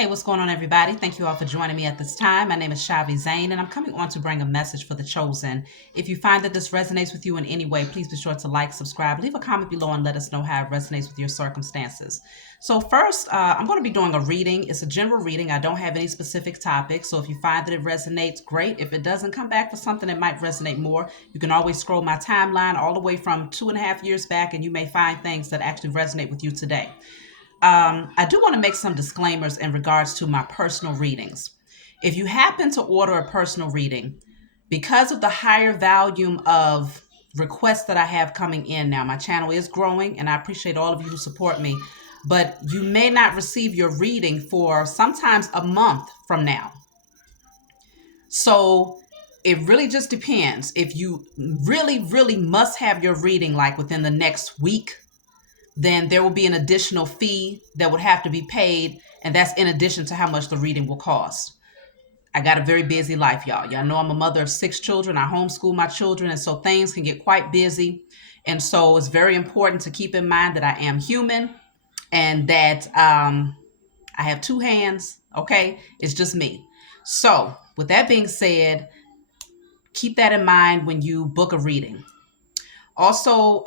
Hey, what's going on, everybody? Thank you all for joining me at this time. My name is Shavi Zane, and I'm coming on to bring a message for the chosen. If you find that this resonates with you in any way, please be sure to like, subscribe, leave a comment below, and let us know how it resonates with your circumstances. So first, I'm going to be doing a reading. It's a general reading. I don't have any specific topics, so if you find that it resonates, great. If it doesn't, come back for something that might resonate more. You can always scroll my timeline all the way from 2.5 years back, and you may find things that actually resonate with you today. I do want to make some disclaimers in regards to my personal readings. If you happen to order a personal reading, because of the higher volume of requests that I have coming in now, my channel is growing and I appreciate all of you who support me, but you may not receive your reading for sometimes a month from now. So it really just depends. If you really must have your reading like within the next week, then there will be an additional fee that would have to be paid. And that's in addition to how much the reading will cost. I got a very busy life, y'all. Y'all know I'm a mother of 6 children. I homeschool my children. And so things can get quite busy. And so it's very important to keep in mind that I am human and that I have 2 hands. Okay. It's just me. So with that being said, keep that in mind when you book a reading. Also,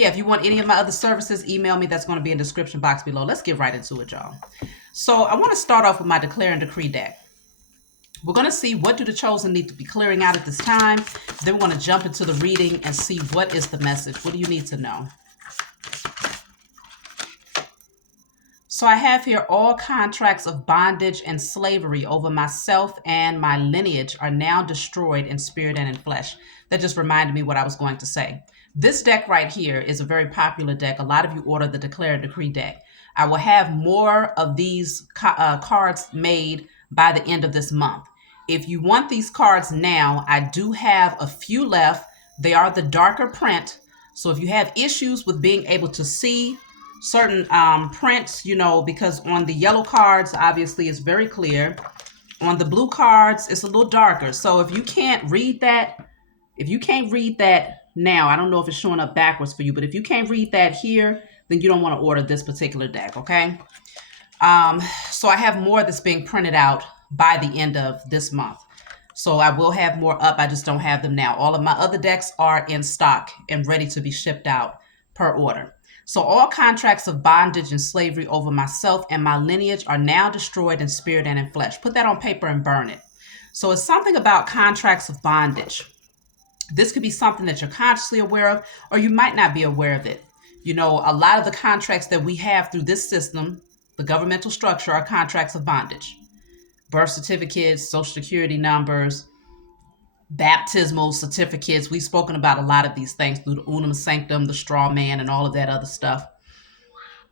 if you want any of my other services, email me. That's going to be in the description box below. Let's get right into it, y'all. So I want to start off with my Declare and Decree deck. We're going to see what do the chosen need to be clearing out at this time. Then we're going to jump into the reading and see what is the message. What do you need to know? So I have here all contracts of bondage and slavery over myself and my lineage are now destroyed in spirit and in flesh. That just reminded me what I was going to say. This deck right here is a very popular deck. A lot of you order the Declare and Decree deck. I will have more of these cards made by the end of this month. If you want these cards now, I do have a few left. They are the darker print. So if you have issues with being able to see certain prints, because on the yellow cards, obviously it's very clear. On the blue cards, it's a little darker. So if you can't read that, now, I don't know if it's showing up backwards for you, but if you can't read that here, then you don't want to order this particular deck, okay? So I have more that's being printed out by the end of this month. So I will have more up. I just don't have them now. All of my other decks are in stock and ready to be shipped out per order. So all contracts of bondage and slavery over myself and my lineage are now destroyed in spirit and in flesh. Put that on paper and burn it. So it's something about contracts of bondage. This could be something that you're consciously aware of, or you might not be aware of it. A lot of the contracts that we have through this system, the governmental structure, are contracts of bondage. Birth certificates, social security numbers, baptismal certificates. We've spoken about a lot of these things through the unum sanctum, the straw man, and all of that other stuff.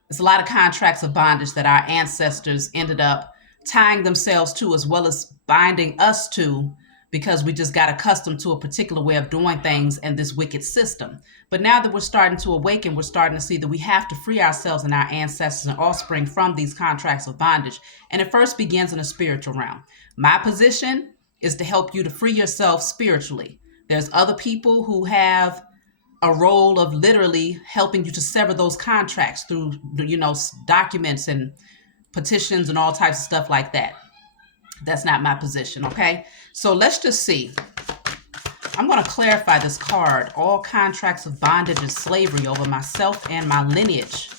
There's a lot of contracts of bondage that our ancestors ended up tying themselves to, as well as binding us to, because we just got accustomed to a particular way of doing things and this wicked system. But now that we're starting to awaken, we're starting to see that we have to free ourselves and our ancestors and offspring from these contracts of bondage. And it first begins in a spiritual realm. My position is to help you to free yourself spiritually. There's other people who have a role of literally helping you to sever those contracts through, documents and petitions and all types of stuff like that. That's not my position, okay? So let's just see. I'm going to clarify this card. All contracts of bondage and slavery over myself and my lineage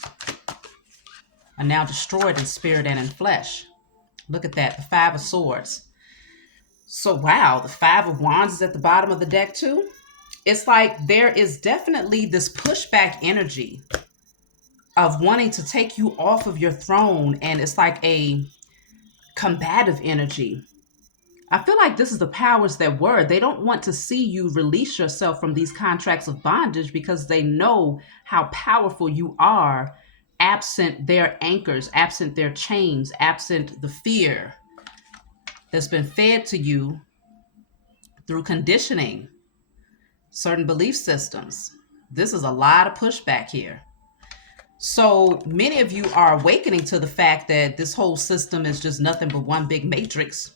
are now destroyed in spirit and in flesh. Look at that, the 5 of Swords. So, wow, the 5 of Wands is at the bottom of the deck too. It's like there is definitely this pushback energy of wanting to take you off of your throne, and it's like a combative energy. I feel like this is the powers that were. They don't want to see you release yourself from these contracts of bondage because they know how powerful you are, absent their anchors, absent their chains, absent the fear that's been fed to you through conditioning, certain belief systems. This is a lot of pushback here. So many of you are awakening to the fact that this whole system is just nothing but one big matrix,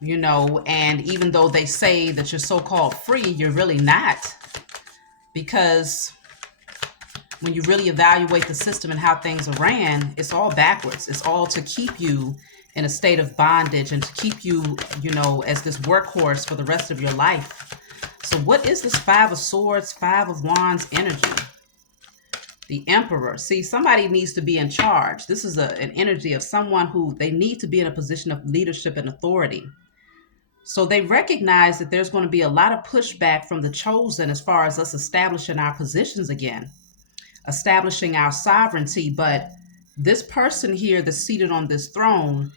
and even though they say that you're so-called free, you're really not, because when you really evaluate the system and how things are ran, it's all backwards. It's all to keep you in a state of bondage and to keep you, you know, as this workhorse for the rest of your life. So what is this Five of Swords, Five of Wands energy? The Emperor. See, somebody needs to be in charge. This is an energy of someone who they need to be in a position of leadership and authority. So they recognize that there's going to be a lot of pushback from the chosen as far as us establishing our positions again, establishing our sovereignty. But this person here that's seated on this throne,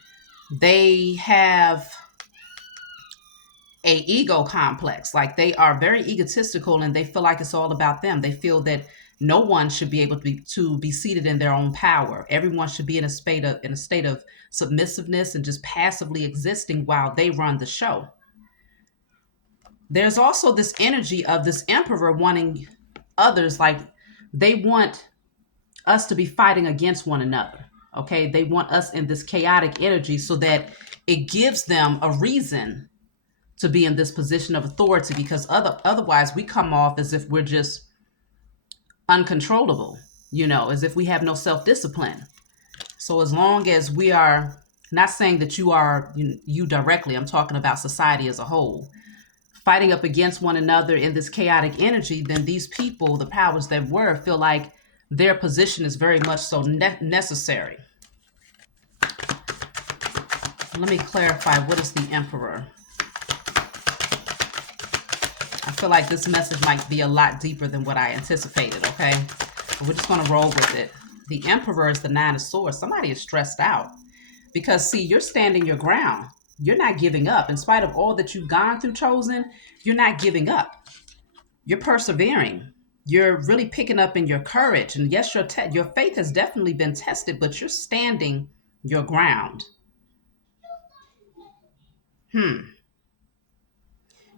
they have a ego complex. Like they are very egotistical and they feel like it's all about them. They feel that no one should be able to be seated in their own power. Everyone should be in a state of submissiveness and just passively existing while they run the show. There's also this energy of this Emperor wanting others, like they want us to be fighting against one another. Okay, they want us in this chaotic energy so that it gives them a reason to be in this position of authority, because otherwise we come off as if we're just uncontrollable, you know, as if we have no self-discipline. So as long as we are, not saying that you are you directly, I'm talking about society as a whole, fighting up against one another in this chaotic energy, then these people, the powers that were, feel like their position is very much so necessary. Let me clarify, what is the Emperor? I feel like this message might be a lot deeper than what I anticipated, okay? But we're just going to roll with it. The Emperor is the Nine of Swords. Somebody is stressed out because, see, you're standing your ground. You're not giving up. In spite of all that you've gone through, chosen, you're not giving up. You're persevering. You're really picking up in your courage. And yes, your faith has definitely been tested, but you're standing your ground.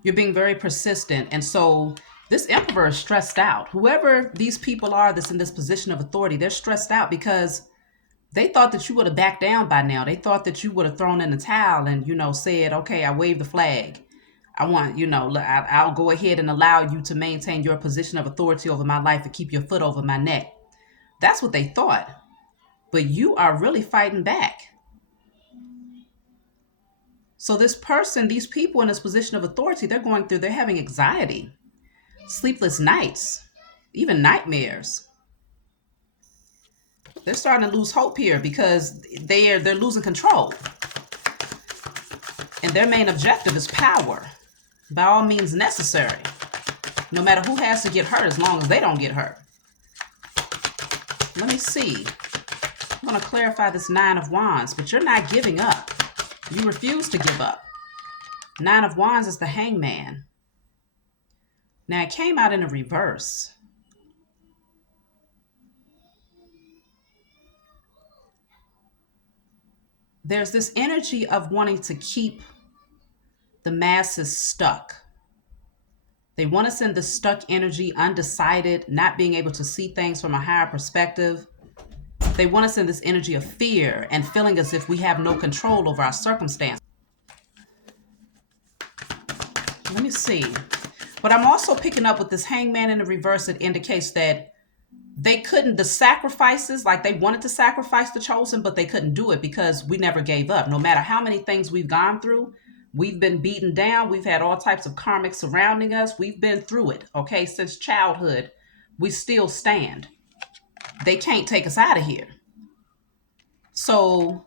You're being very persistent. And so this Emperor is stressed out. Whoever these people are that's in this position of authority, they're stressed out because they thought that you would have backed down by now. They thought that you would have thrown in the towel and, you know, said, okay, I wave the flag. I want, you know, I'll go ahead and allow you to maintain your position of authority over my life and keep your foot over my neck. That's what they thought. But you are really fighting back. So this person, these people in this position of authority, they're having anxiety, sleepless nights, even nightmares. They're starting to lose hope here because they're losing control. And their main objective is power, by all means necessary. No matter who has to get hurt, as long as they don't get hurt. Let me see. I'm going to clarify this Nine of Wands, but you're not giving up. You refuse to give up. Nine of Wands is the Hangman. Now, it came out in a reverse. There's this energy of wanting to keep the masses stuck. They want us in the stuck energy, undecided, not being able to see things from a higher perspective. They want us in this energy of fear and feeling as if we have no control over our circumstances. Let me see. But I'm also picking up with this Hangman in the reverse. It indicates that they couldn't, the sacrifices, like they wanted to sacrifice the chosen, but they couldn't do it because we never gave up. No matter how many things we've gone through, we've been beaten down. We've had all types of karmic surrounding us. We've been through it, okay? Since childhood, we still stand. They can't take us out of here. So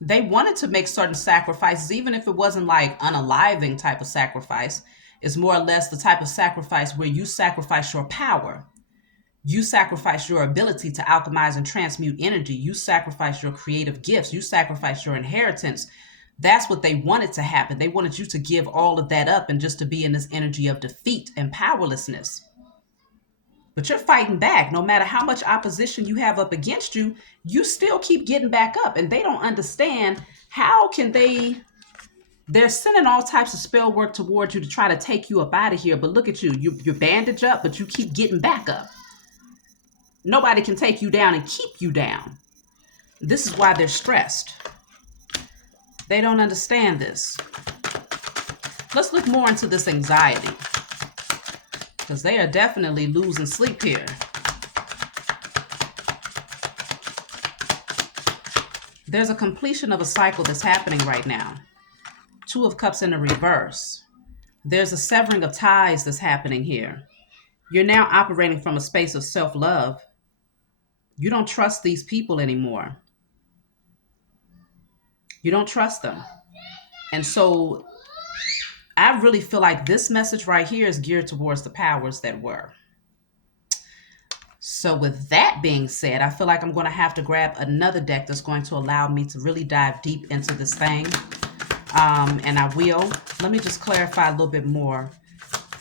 they wanted to make certain sacrifices, even if it wasn't like unaliving type of sacrifice. It's more or less the type of sacrifice where you sacrifice your power. You sacrifice your ability to alchemize and transmute energy. You sacrifice your creative gifts. You sacrifice your inheritance. That's what they wanted to happen. They wanted you to give all of that up and just to be in this energy of defeat and powerlessness. But you're fighting back. No matter how much opposition you have up against you, you still keep getting back up. And they don't understand how can they're sending all types of spell work towards you to try to take you up out of here. But look at you. You're bandaged up, but you keep getting back up. Nobody can take you down and keep you down. This is why they're stressed. They don't understand this. Let's look more into this anxiety, because they are definitely losing sleep here. There's a completion of a cycle that's happening right now. Two of Cups in the reverse. There's a severing of ties that's happening here. You're now operating from a space of self-love. You don't trust these people anymore. You don't trust them. And so I really feel like this message right here is geared towards the powers that were. So with that being said, I feel like I'm going to have to grab another deck that's going to allow me to really dive deep into this thing. And I will. Let me just clarify a little bit more.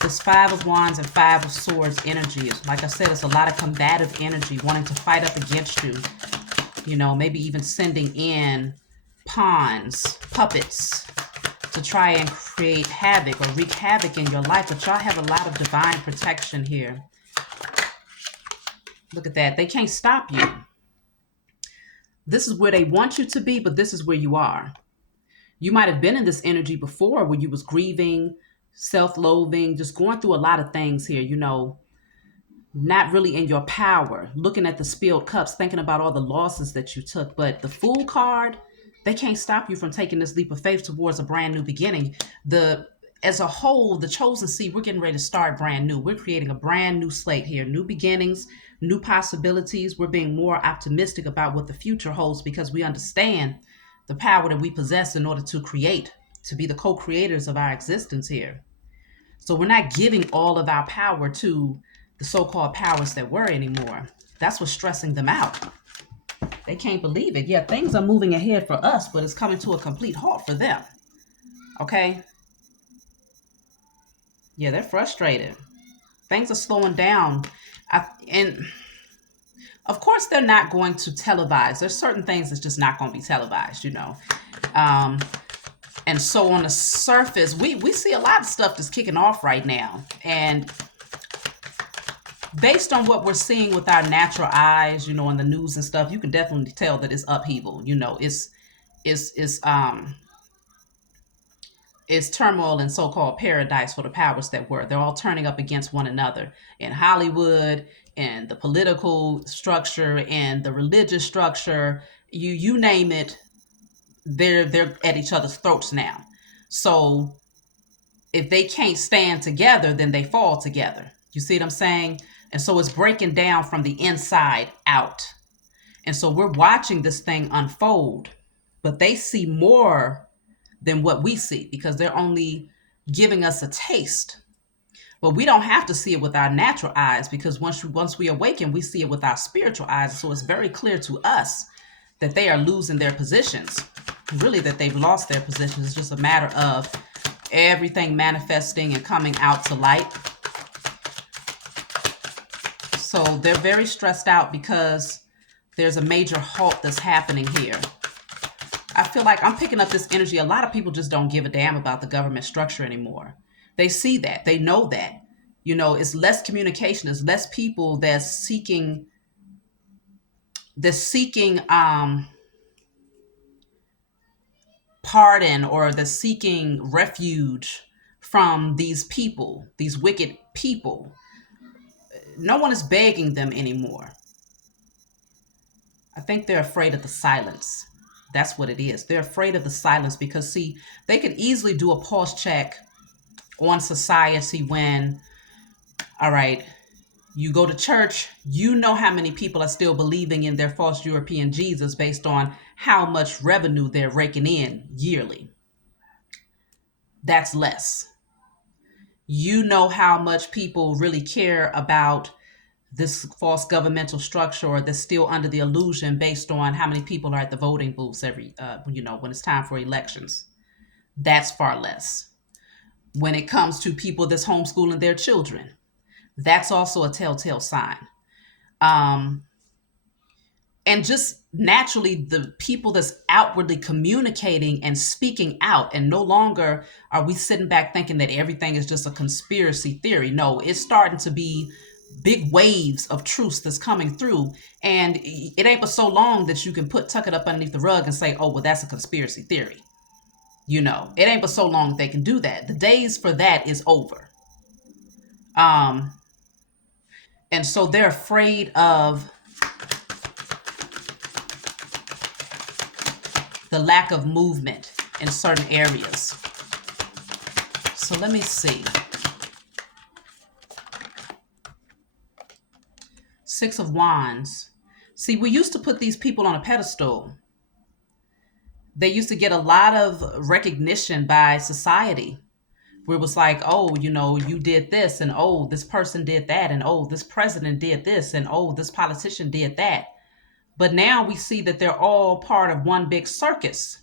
This Five of Wands and Five of Swords energy is, like I said, it's a lot of combative energy, wanting to fight up against you. You know, maybe even sending in pawns, puppets, to try and create havoc or wreak havoc in your life. But y'all have a lot of divine protection here. Look at that. They can't stop you. This is where they want you to be, but this is where you are. You might have been in this energy before where you was grieving, self-loathing, just going through a lot of things here, you know, not really in your power, looking at the spilled cups, thinking about all the losses that you took. But the Fool card, they can't stop you from taking this leap of faith towards a brand new beginning. As a whole, the chosen seed, we're getting ready to start brand new. We're creating a brand new slate here, new beginnings, new possibilities. We're being more optimistic about what the future holds because we understand the power that we possess in order to create, to be the co-creators of our existence here. So we're not giving all of our power to the so-called powers that were anymore. That's what's stressing them out. They can't believe it. Yeah, things are moving ahead for us, but it's coming to a complete halt for them. Okay? Yeah, they're frustrated. Things are slowing down. And of course, they're not going to televise. There's certain things that's just not going to be televised, you know. And so on the surface, we see a lot of stuff that's kicking off right now. And based on what we're seeing with our natural eyes, you know, in the news and stuff, you can definitely tell that it's upheaval. You know, it's turmoil and so-called paradise for the powers that were. They're all turning up against one another in Hollywood and the political structure and the religious structure. You name it, they're at each other's throats now. So if they can't stand together, then they fall together. You see what I'm saying? And so it's breaking down from the inside out. And so we're watching this thing unfold, but they see more than what we see because they're only giving us a taste. But we don't have to see it with our natural eyes because once we awaken, we see it with our spiritual eyes. So it's very clear to us that they are losing their positions. Really, that they've lost their positions. It's just a matter of everything manifesting and coming out to light. So they're very stressed out because there's a major halt that's happening here. I feel like I'm picking up this energy. A lot of people just don't give a damn about the government structure anymore. They see that. They know that. You know, it's less communication. It's less people that's seeking pardon or that's seeking refuge from these people, these wicked people. No one is begging them anymore. I think they're afraid of the silence. That's what it is. They're afraid of the silence because, see, they could easily do a pulse check on society when, all right, you go to church, you know how many people are still believing in their false European Jesus based on how much revenue they're raking in yearly. That's less. You know how much people really care about this false governmental structure or that's still under the illusion based on how many people are at the voting booths when it's time for elections. That's far less. When it comes to people that's homeschooling their children, that's also a telltale sign. And just naturally, the people that's outwardly communicating and speaking out, and no longer are we sitting back thinking that everything is just a conspiracy theory. No, it's starting to be big waves of truth that's coming through. And it ain't but so long that you can tuck it up underneath the rug and say, oh, well, that's a conspiracy theory. You know, it ain't but so long that they can do that. The days for that is over. And so they're afraid of the lack of movement in certain areas. So let me see. 6 of Wands. See, we used to put these people on a pedestal. They used to get a lot of recognition by society, where it was like, oh, you know, you did this, and oh, this person did that, and oh, this president did this, and oh, this politician did that. But now we see that they're all part of one big circus.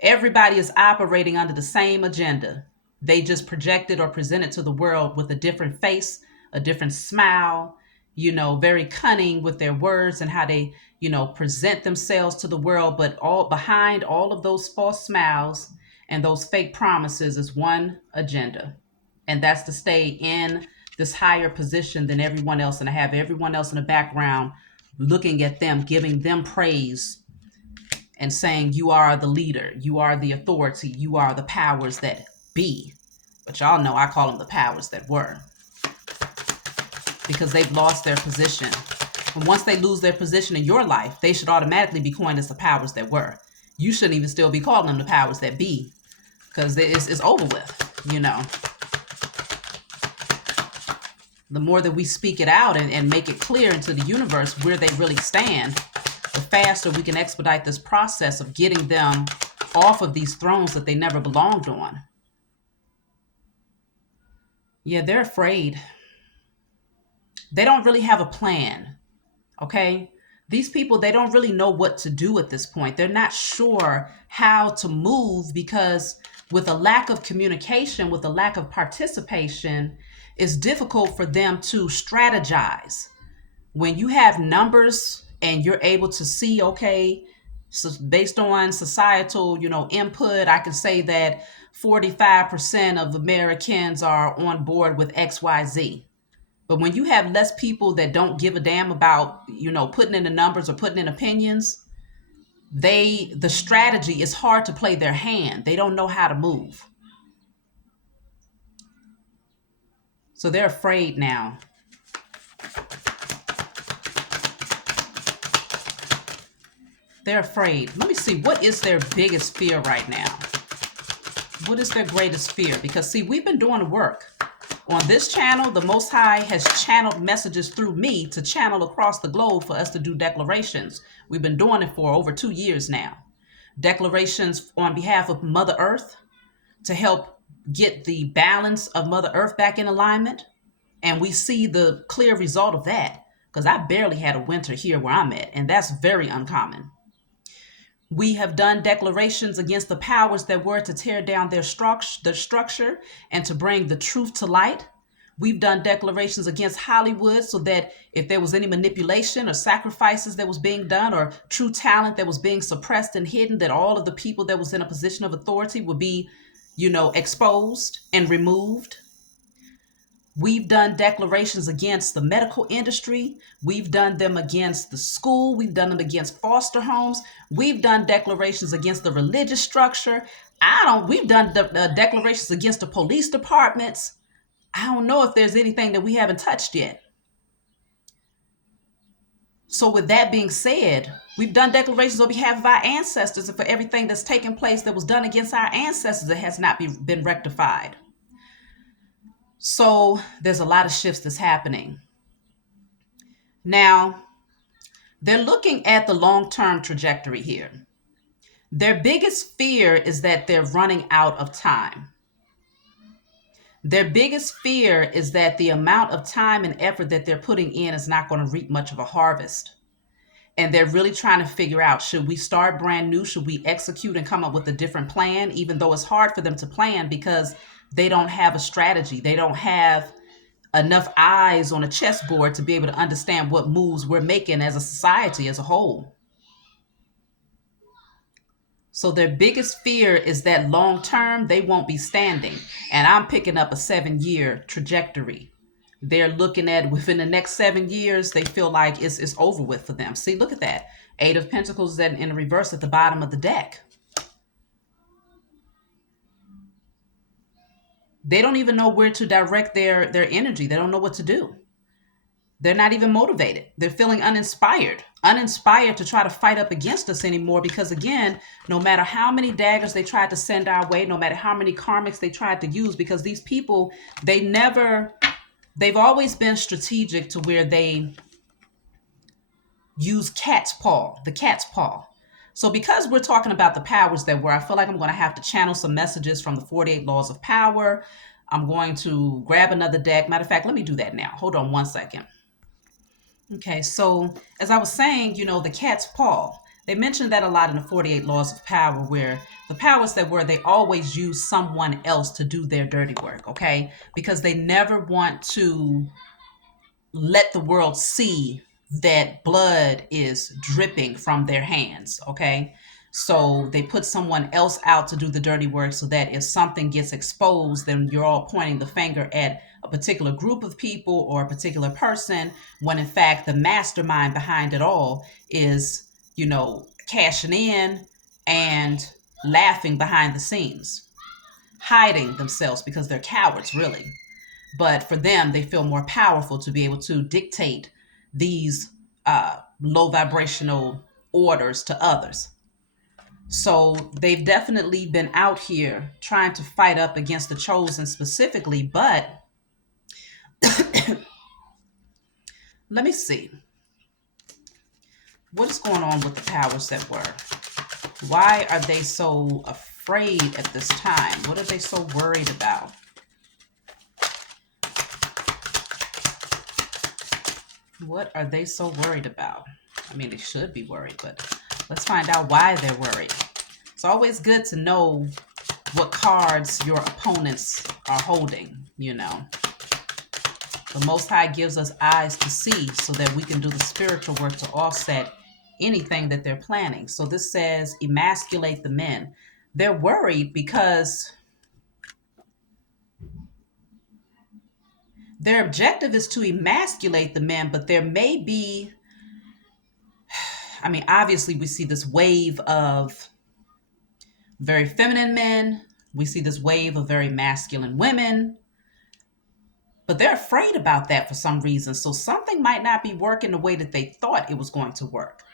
Everybody is operating under the same agenda. They just projected or presented to the world with a different face, a different smile, you know, very cunning with their words and how they, you know, present themselves to the world. But all behind all of those false smiles and those fake promises is one agenda. And that's to stay in this higher position than everyone else and to have everyone else in the background looking at them, giving them praise and saying, you are the leader, you are the authority, you are the powers that be. But y'all know I call them the powers that were, because they've lost their position. And once they lose their position in your life, they should automatically be coined as the powers that were. You shouldn't even still be calling them the powers that be, because it's over with, you know. The more that we speak it out and make it clear into the universe where they really stand, the faster we can expedite this process of getting them off of these thrones that they never belonged on. Yeah, they're afraid. They don't really have a plan, okay? These people, they don't really know what to do at this point. They're not sure how to move because with a lack of communication, with a lack of participation, it's difficult for them to strategize. When you have numbers and you're able to see, okay, so based on societal, you know, input, I can say that 45% of Americans are on board with XYZ. But when you have less people that don't give a damn about, you know, putting in the numbers or putting in opinions, the strategy is hard to play their hand. They don't know how to move. So they're afraid now. They're afraid. Let me see, what is their biggest fear right now? What is their greatest fear? Because see, we've been doing the work. On this channel, the Most High has channeled messages through me to channel across the globe for us to do declarations. We've been doing it for over 2 years now. Declarations on behalf of Mother Earth to help get the balance of Mother Earth back in alignment. And we see the clear result of that, because I barely had a winter here where I'm at, and that's very uncommon. We have done declarations against the powers that were to tear down their structure and to bring the truth to light. We've done declarations against Hollywood so that if there was any manipulation or sacrifices that was being done or true talent that was being suppressed and hidden, that all of the people that was in a position of authority would be, you know, exposed and removed. We've done declarations against the medical industry. We've done them against the school. We've done them against foster homes. We've done declarations against the religious structure. We've done declarations against the police departments. I don't know if there's anything that we haven't touched yet. So with that being said, we've done declarations on behalf of our ancestors and for everything that's taken place that was done against our ancestors that has not been rectified. So there's a lot of shifts that's happening. Now, they're looking at the long-term trajectory here. Their biggest fear is that they're running out of time. Their biggest fear is that the amount of time and effort that they're putting in is not going to reap much of a harvest. And they're really trying to figure out, should we start brand new? Should we execute and come up with a different plan? Even though it's hard for them to plan because they don't have a strategy. They don't have enough eyes on a chessboard to be able to understand what moves we're making as a society as a whole. So their biggest fear is that long term, they won't be standing. And I'm picking up a 7-year trajectory. They're looking at within the next 7 years, they feel like it's over with for them. See, look at that. 8 of Pentacles in reverse at the bottom of the deck. They don't even know where to direct their energy. They don't know what to do. They're not even motivated. They're feeling uninspired to try to fight up against us anymore because, again, no matter how many daggers they tried to send our way, no matter how many karmics they tried to use, because these people, they've always been strategic to where they use the cat's paw. So because we're talking about the powers that were, I feel like I'm going to have to channel some messages from the 48 laws of power. I'm going to grab another deck. Matter of fact, let me do that now. Hold on one second. Okay, so as I was saying, the cat's paw, they mentioned that a lot in the 48 laws of power, where the powers that were, they always use someone else to do their dirty work, okay? Because they never want to let the world see that blood is dripping from their hands, okay? So they put someone else out to do the dirty work so that if something gets exposed, then you're all pointing the finger at a particular group of people or a particular person, when in fact the mastermind behind it all is, cashing in and laughing behind the scenes, hiding themselves because they're cowards, really. But for them, they feel more powerful to be able to dictate these low vibrational orders to others. So they've definitely been out here trying to fight up against the chosen specifically. But let me see. What is going on with the powers that were? Why are they so afraid at this time? What are they so worried about? What are they so worried about? I mean, they should be worried, but let's find out why they're worried. It's always good to know what cards your opponents are holding, The Most High gives us eyes to see so that we can do the spiritual work to offset anything that they're planning. So this says, emasculate the men. They're worried because their objective is to emasculate the men, but there may be, obviously we see this wave of very feminine men. We see this wave of very masculine women. But they're afraid about that for some reason. So something might not be working the way that they thought it was going to work.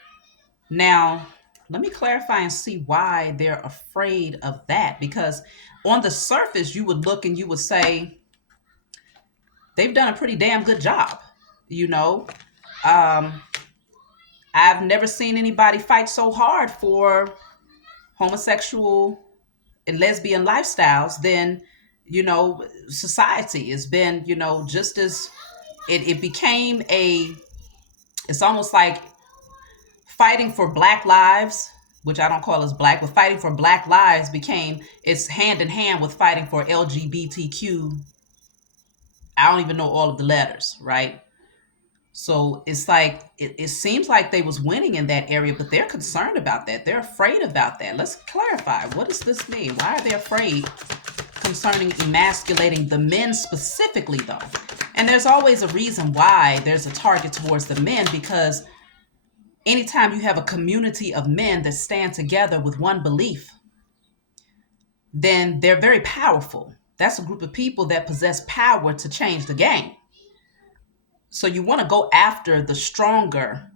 Now, let me clarify and see why they're afraid of that. Because on the surface, you would look and you would say, they've done a pretty damn good job. I've never seen anybody fight so hard for homosexual and lesbian lifestyles than, society has been, just as it became it's almost like fighting for black lives, which I don't call as black, but fighting for black lives it's hand in hand with fighting for LGBTQ. I don't even know all of the letters, right? So it's like, it seems like they was winning in that area, but they're concerned about that. They're afraid about that. Let's clarify. What does this mean? Why are they afraid concerning emasculating the men specifically, though? And there's always a reason why there's a target towards the men, because anytime you have a community of men that stand together with one belief, then they're very powerful. That's a group of people that possess power to change the game. So you want to go after the stronger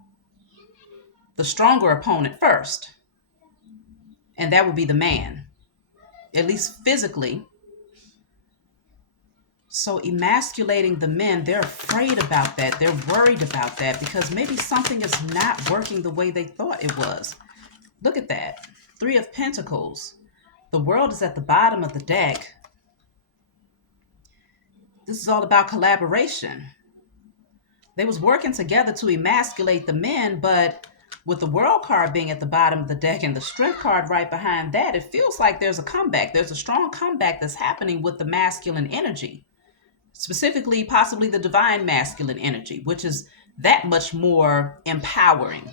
opponent first. And that would be the man, at least physically. So emasculating the men, they're afraid about that. They're worried about that because maybe something is not working the way they thought it was. Look at that. 3 of Pentacles. The world is at the bottom of the deck. This is all about collaboration. They was working together to emasculate the men, but with the world card being at the bottom of the deck and the strength card right behind that, it feels like there's a comeback. There's a strong comeback that's happening with the masculine energy, specifically possibly the divine masculine energy, which is that much more empowering.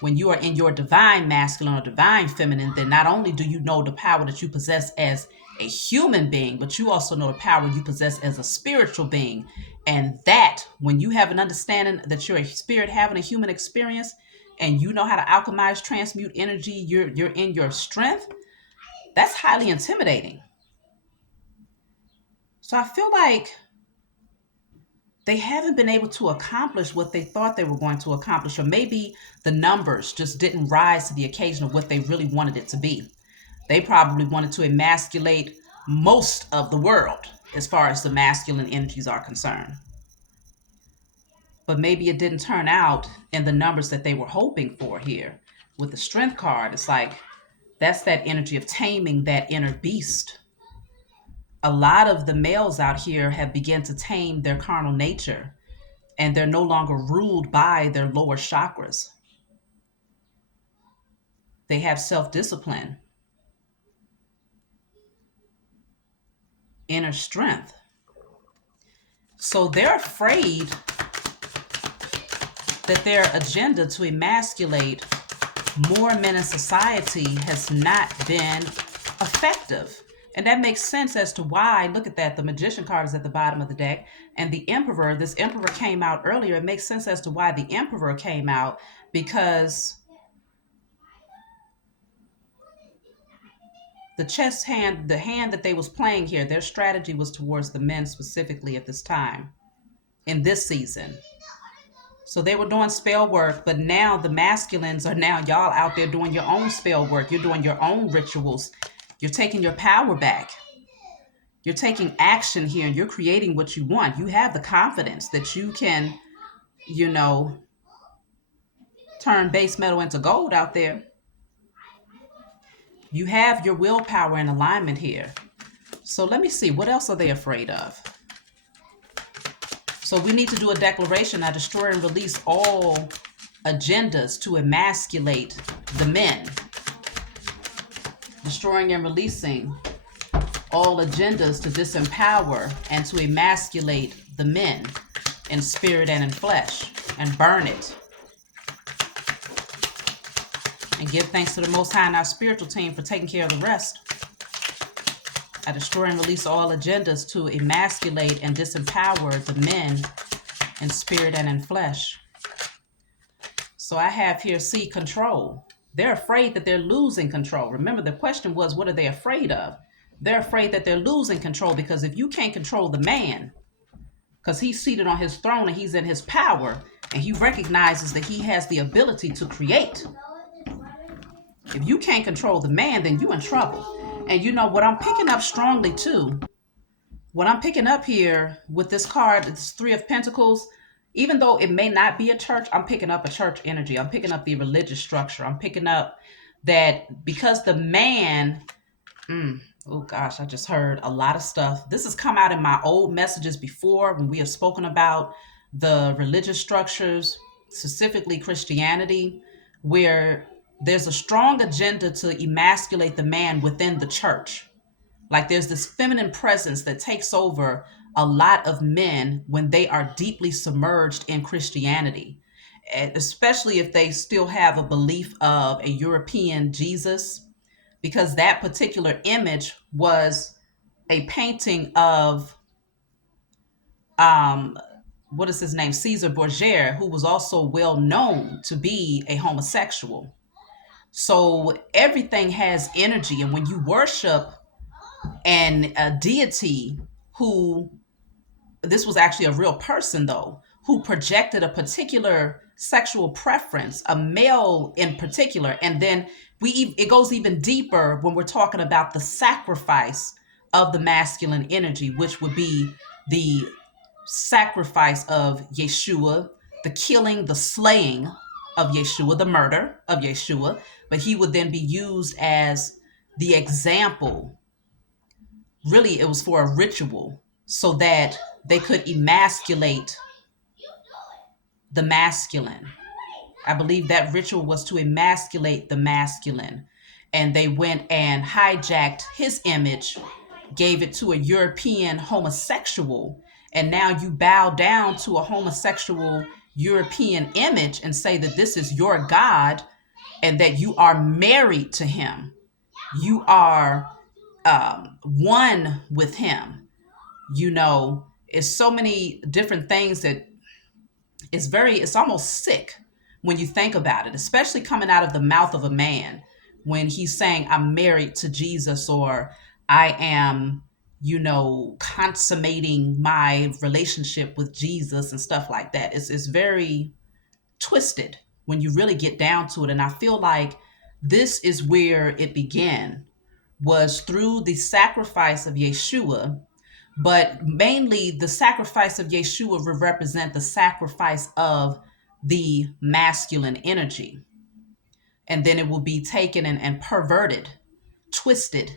When you are in your divine masculine or divine feminine, then not only do you know the power that you possess as a human being, but you also know the power you possess as a spiritual being. And that, when you have an understanding that you're a spirit having a human experience and you know how to alchemize, transmute energy, you're in your strength, that's highly intimidating. So I feel like they haven't been able to accomplish what they thought they were going to accomplish, or maybe the numbers just didn't rise to the occasion of what they really wanted it to be. They probably wanted to emasculate most of the world as far as the masculine energies are concerned. But maybe it didn't turn out in the numbers that they were hoping for here. With the strength card, it's like that's that energy of taming that inner beast. A lot of the males out here have begun to tame their carnal nature, and they're no longer ruled by their lower chakras. They have self-discipline, inner strength. So they're afraid that their agenda to emasculate more men in society has not been effective. And that makes sense as to why. Look at that. The Magician card is at the bottom of the deck. And the Emperor, this Emperor came out earlier. It makes sense as to why the Emperor came out, because the chess hand, the hand that they was playing here, their strategy was towards the men specifically at this time, in this season. So they were doing spell work, but now the masculines are now y'all out there doing your own spell work. You're doing your own rituals. You're taking your power back. You're taking action here, and you're creating what you want. You have the confidence that you can, turn base metal into gold out there. You have your willpower in alignment here. So let me see, what else are they afraid of? So we need to do a declaration. I destroy and release all agendas to emasculate the men. Destroying and releasing all agendas to disempower and to emasculate the men in spirit and in flesh, and burn it. And give thanks to the Most High and our spiritual team for taking care of the rest. I destroy and release all agendas to emasculate and disempower the men in spirit and in flesh. So I have here, see, control. They're afraid that they're losing control. Remember, the question was, what are they afraid of? They're afraid that they're losing control, because if you can't control the man, because he's seated on his throne and he's in his power, and he recognizes that he has the ability to create. If you can't control the man, then you're in trouble. And you know what I'm picking up strongly too, what I'm picking up here with this card, it's Three of Pentacles. Even though it may not be a church, I'm picking up a church energy. I'm picking up the religious structure. I'm picking up that because the man, oh gosh, I just heard a lot of stuff. This has come out in my old messages before when we have spoken about the religious structures, specifically Christianity, where there's a strong agenda to emasculate the man within the church. Like there's this feminine presence that takes over a lot of men when they are deeply submerged in Christianity, and especially if they still have a belief of a European Jesus, because that particular image was a painting of, what is his name? Caesar Borgia, who was also well known to be a homosexual. So everything has energy. And when you worship a deity who, this was actually a real person though, who projected a particular sexual preference, a male in particular, and then it goes even deeper when we're talking about the sacrifice of the masculine energy, which would be the sacrifice of Yeshua, the killing, the slaying of Yeshua, the murder of Yeshua, but he would then be used as the example. Really, it was for a ritual so that they could emasculate the masculine. I believe that ritual was to emasculate the masculine. And they went and hijacked his image, gave it to a European homosexual. And now you bow down to a homosexual European image and say that this is your God and that you are married to him. You are one with him. It's so many different things that it's almost sick when you think about it, especially coming out of the mouth of a man when he's saying, I'm married to Jesus, or I am consummating my relationship with Jesus and stuff like that. It's very twisted when you really get down to it. And I feel like this is where it began, was through the sacrifice of Yeshua, but mainly the sacrifice of Yeshua will represent the sacrifice of the masculine energy. And then it will be taken and perverted, twisted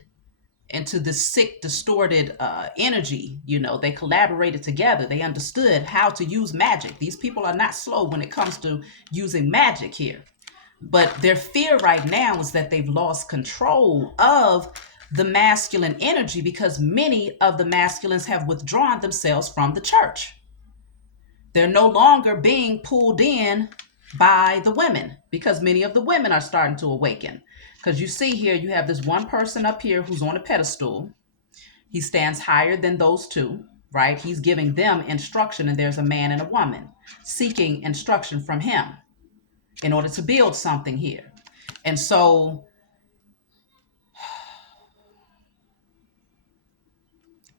into this sick, distorted energy. They collaborated together. They understood how to use magic. These people are not slow when it comes to using magic here. But their fear right now is that they've lost control of the masculine energy because many of the masculines have withdrawn themselves from the church. They're no longer being pulled in by the women because many of the women are starting to awaken. Because you see here, you have this one person up here who's on a pedestal. He stands higher than those two, right? He's giving them instruction, and there's a man and a woman seeking instruction from him in order to build something here. And so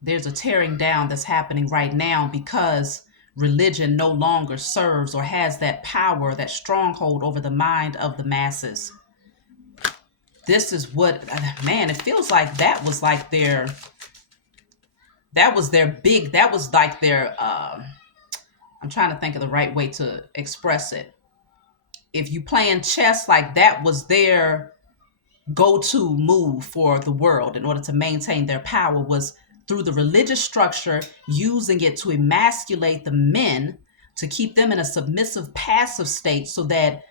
there's a tearing down that's happening right now because religion no longer serves or has that power, that stronghold over the mind of the masses. This is what, man, it feels like that was like their I'm trying to think of the right way to express it. If you playing chess, like that was their go-to move for the world in order to maintain their power, was through the religious structure, using it to emasculate the men, to keep them in a submissive, passive state so that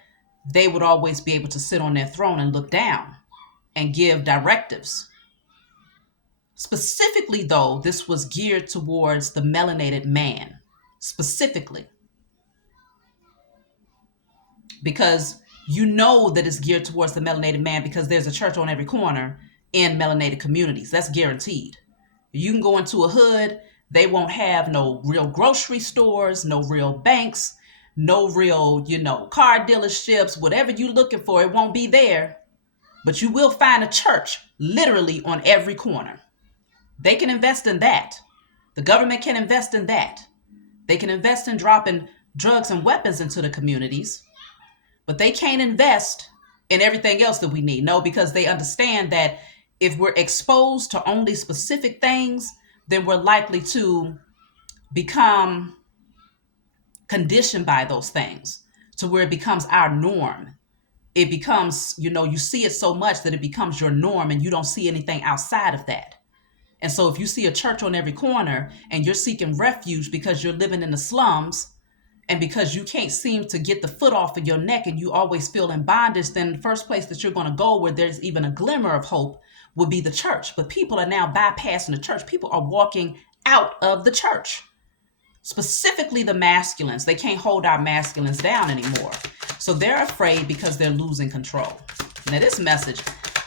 they would always be able to sit on their throne and look down and give directives. Specifically, though, this was geared towards the melanated man, specifically. Because that it's geared towards the melanated man because there's a church on every corner in melanated communities. That's guaranteed. You can go into a hood, they won't have no real grocery stores, no real banks, no real, car dealerships, whatever you're looking for, it won't be there. But you will find a church literally on every corner. They can invest in that. The government can invest in that. They can invest in dropping drugs and weapons into the communities. But they can't invest in everything else that we need. No, because they understand that if we're exposed to only specific things, then we're likely to become conditioned by those things to where it becomes our norm. It becomes, you see it so much that it becomes your norm and you don't see anything outside of that. And so if you see a church on every corner and you're seeking refuge because you're living in the slums, and because you can't seem to get the foot off of your neck and you always feel in bondage, then the first place that you're going to go where there's even a glimmer of hope would be the church. But people are now bypassing the church. People are walking out of the church. Specifically the masculines. They can't hold our masculines down anymore. So they're afraid because they're losing control. Now this message,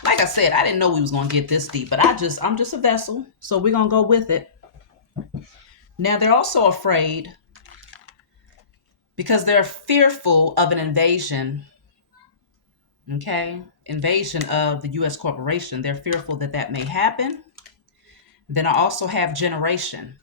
like I said, I didn't know we was going to get this deep, but I'm just a vessel. So we're going to go with it. Now they're also afraid because they're fearful of an invasion, invasion of the U.S. corporation. They're fearful that may happen. Then I also have generation.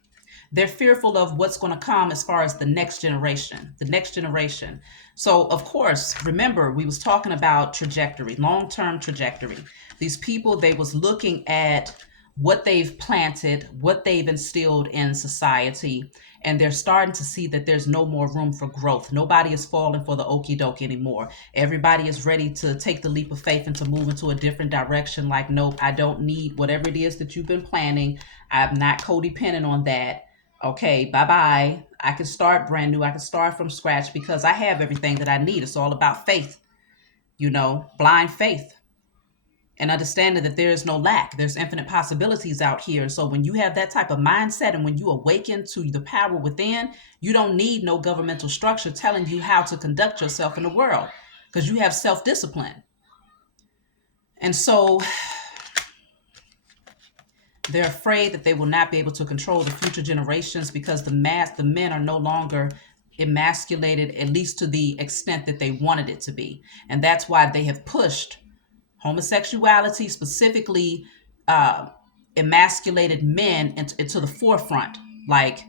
They're fearful of what's going to come as far as the next generation. So, of course, remember, we was talking about trajectory, long-term trajectory. These people, they was looking at what they've planted, what they've instilled in society, and they're starting to see that there's no more room for growth. Nobody is falling for the okie doke anymore. Everybody is ready to take the leap of faith and to move into a different direction. Like, nope, I don't need whatever it is that you've been planning. I'm not codependent on that. Okay, bye-bye. I can start brand new. I can start from scratch because I have everything that I need. It's all about faith, blind faith. And understanding that there is no lack. There's infinite possibilities out here. So when you have that type of mindset and when you awaken to the power within, you don't need no governmental structure telling you how to conduct yourself in the world because you have self-discipline. And so they're afraid that they will not be able to control the future generations because the men are no longer emasculated, at least to the extent that they wanted it to be. And that's why they have pushed homosexuality, specifically emasculated men into the forefront. Like,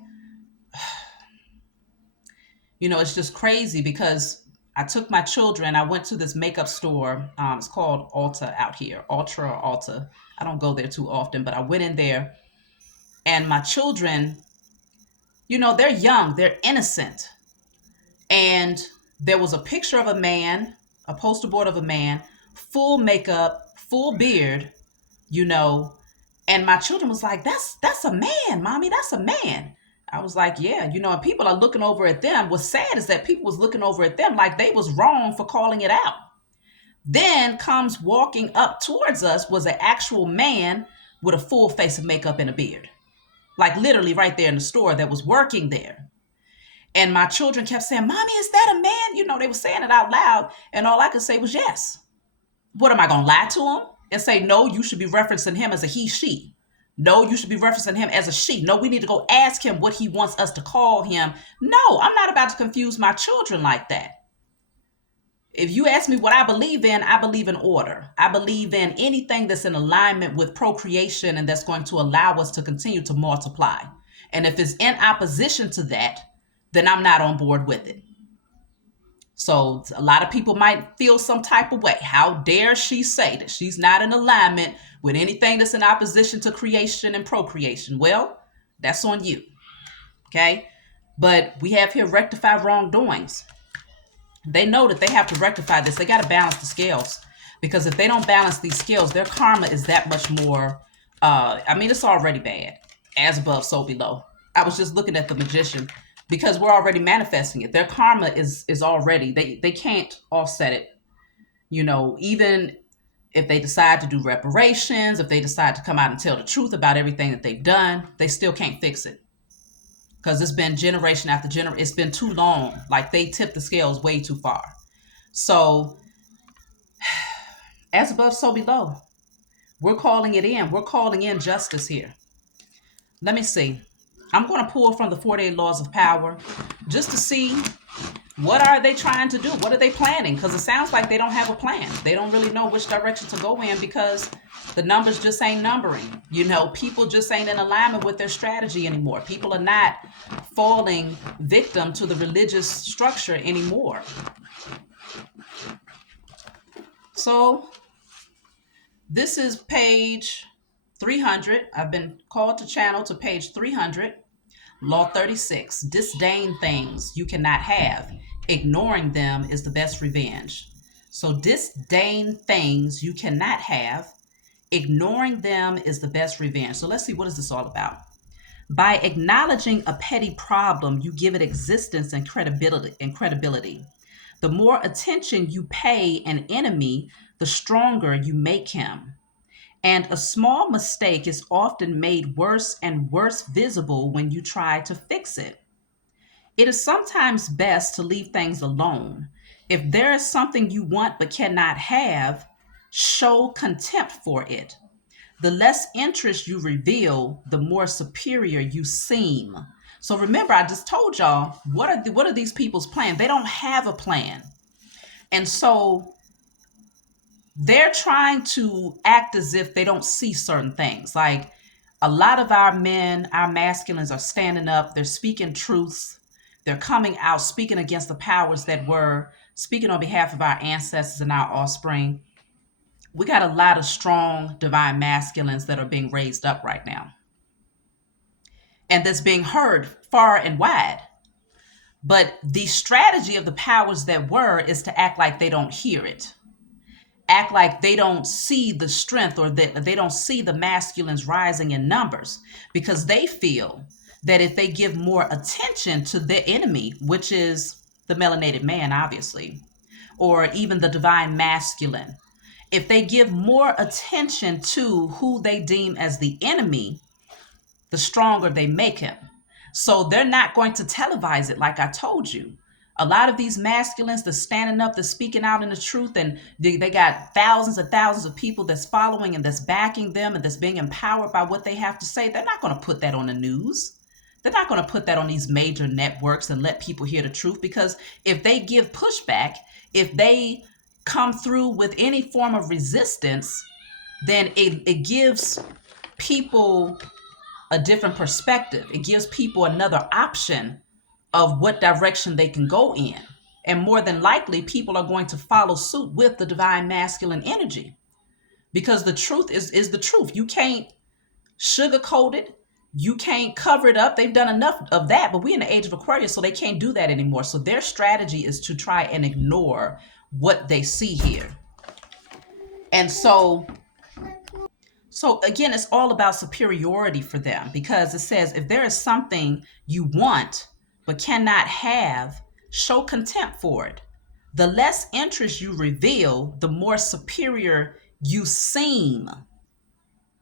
it's just crazy because I took my children. I went to this makeup store. It's called Ulta out here, Ultra or Ulta. I don't go there too often, but I went in there, and my children, they're young, they're innocent. And there was a picture of a man, a poster board of a man, full makeup, full beard, and my children was like, that's a man, mommy, that's a man. I was like, yeah, and people are looking over at them. What's sad is that people was looking over at them like they was wrong for calling it out. Then comes walking up towards us was an actual man with a full face of makeup and a beard. Like literally right there in the store that was working there. And my children kept saying, mommy, is that a man? They were saying it out loud. And all I could say was yes. What, am I going to lie to them and say, no, you should be referencing him as a he, she? No, you should be referencing him as a she. No, we need to go ask him what he wants us to call him. No, I'm not about to confuse my children like that. If you ask me what I believe in order. I believe in anything that's in alignment with procreation and that's going to allow us to continue to multiply. And if it's in opposition to that, then I'm not on board with it. So a lot of people might feel some type of way. How dare she say that she's not in alignment with anything that's in opposition to creation and procreation? Well, that's on you. Okay? But we have here rectify wrongdoings. They know that they have to rectify this. They got to balance the scales, because if they don't balance these scales, their karma is that much more. It's already bad. As above, so below. I was just looking at the magician, because we're already manifesting it. Their karma is already, they can't offset it. Even if they decide to do reparations, if they decide to come out and tell the truth about everything that they've done, they still can't fix it. Because it's been generation after generation. It's been too long. Like, they tipped the scales way too far. So, as above, so below. We're calling it in. We're calling in justice here. Let me see. I'm going to pull from the 48 Laws of Power just to see what are they trying to do? What are they planning? Because it sounds like they don't have a plan. They don't really know which direction to go in, because the numbers just ain't numbering. People just ain't in alignment with their strategy anymore. People are not falling victim to the religious structure anymore. So this is page 300. I've been called to channel to page 300. Law 36, disdain things you cannot have. Ignoring them is the best revenge. So disdain things you cannot have. Ignoring them is the best revenge. So let's see, what is this all about? By acknowledging a petty problem, you give it existence and credibility. The more attention you pay an enemy, the stronger you make him. And a small mistake is often made worse and worse visible when you try to fix it. It is sometimes best to leave things alone. If there is something you want but cannot have, show contempt for it. The less interest you reveal, the more superior you seem. So remember, I just told y'all, what are these people's plans? They don't have a plan. And so they're trying to act as if they don't see certain things. Like, a lot of our men, our masculines are standing up. They're speaking truths. They're coming out, speaking against the powers that were, speaking on behalf of our ancestors and our offspring. We got a lot of strong divine masculines that are being raised up right now. And that's being heard far and wide. But the strategy of the powers that were is to act like they don't hear it. Act like they don't see the strength, or that they don't see the masculines rising in numbers, because they feel that if they give more attention to their enemy, which is the melanated man, obviously, or even the divine masculine, if they give more attention to who they deem as the enemy, the stronger they make him. So they're not going to televise it, like I told you. A lot of these masculines, they're standing up, they're speaking out in the truth, and they got thousands and thousands of people that's following and that's backing them and that's being empowered by what they have to say. They're not going to put that on the news. They're not going to put that on these major networks and let people hear the truth, because if they give pushback, if they come through with any form of resistance, then it gives people a different perspective. It gives people another option of what direction they can go in. And more than likely, people are going to follow suit with the divine masculine energy, because the truth is the truth. You can't sugarcoat it. You can't cover it up. They've done enough of that, but we're in the age of Aquarius, so they can't do that anymore. So their strategy is to try and ignore what they see here. And so again, it's all about superiority for them, because it says if there is something you want but cannot have, show contempt for it. The less interest you reveal, the more superior you seem.